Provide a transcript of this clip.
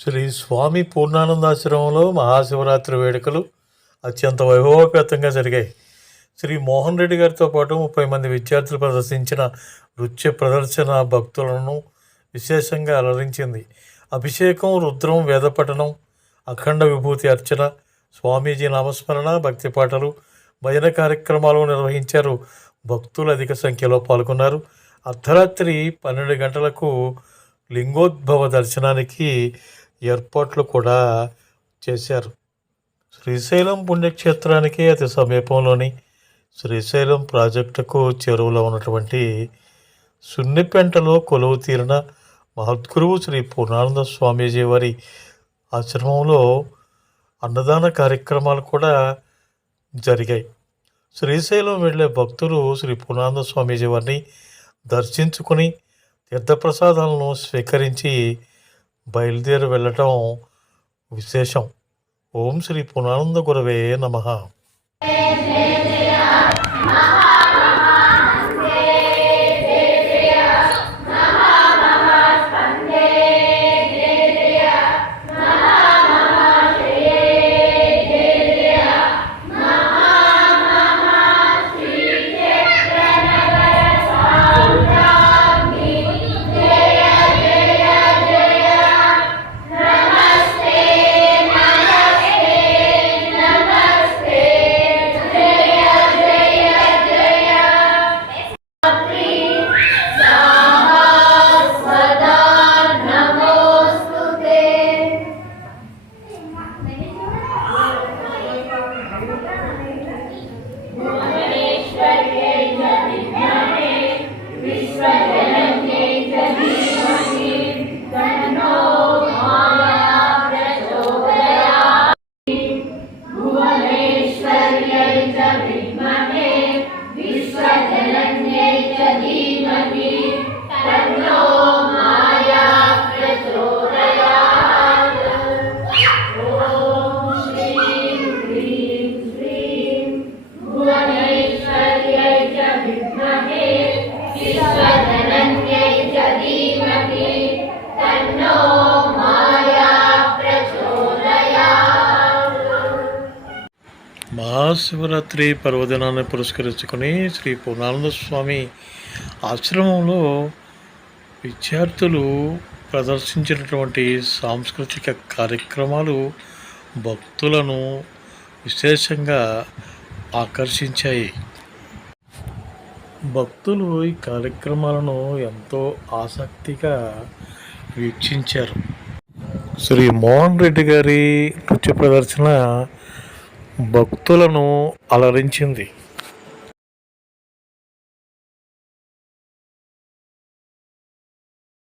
శ్రీ స్వామి పూర్ణానందాశ్రమంలో మహాశివరాత్రి వేడుకలు అత్యంత వైభవోపేతంగా జరిగాయి. శ్రీ మోహన్ రెడ్డి గారితో పాటు ముప్పై మంది విద్యార్థులు ప్రదర్శించిన నృత్య ప్రదర్శన భక్తులను విశేషంగా అలరించింది. అభిషేకం రుద్రం వేదపఠనం అఖండ విభూతి అర్చన స్వామీజీ నామస్మరణ భక్తి పాటలు భజన కార్యక్రమాలు నిర్వహించారు. భక్తులు అధిక సంఖ్యలో పాల్గొన్నారు. అర్ధరాత్రి పన్నెండు గంటలకు లింగోద్భవ దర్శనానికి ఏర్పాట్లు కూడా చేశారు. శ్రీశైలం పుణ్యక్షేత్రానికి అతి సమీపంలోని శ్రీశైలం ప్రాజెక్టుకు చెరువులో ఉన్నటువంటి సున్నిపెంటలో కొలువు తీరిన మహద్గురువు శ్రీ పూర్ణానంద స్వామీజీ వారి ఆశ్రమంలో అన్నదాన కార్యక్రమాలు కూడా జరిగాయి. శ్రీశైలం వెళ్ళే భక్తులు శ్రీ పూర్ణానంద స్వామీజీ వారిని దర్శించుకుని తీర్థప్రసాదాలను స్వీకరించి బయలుదేరి వెళ్ళటం విశేషం. ఓం శ్రీ పునానంద గురవే నమ. మహాశివరాత్రి పర్వదినాన్ని పురస్కరించుకుని శ్రీ పూర్ణానంద స్వామి ఆశ్రమంలో విద్యార్థులు ప్రదర్శించినటువంటి సాంస్కృతిక కార్యక్రమాలు భక్తులను విశేషంగా ఆకర్షించాయి. భక్తులు ఈ కార్యక్రమాలను ఎంతో ఆసక్తిగా వీక్షించారు. శ్రీ మోహన్ రెడ్డి గారి నృత్య ప్రదర్శన భక్తులను అలరించింది.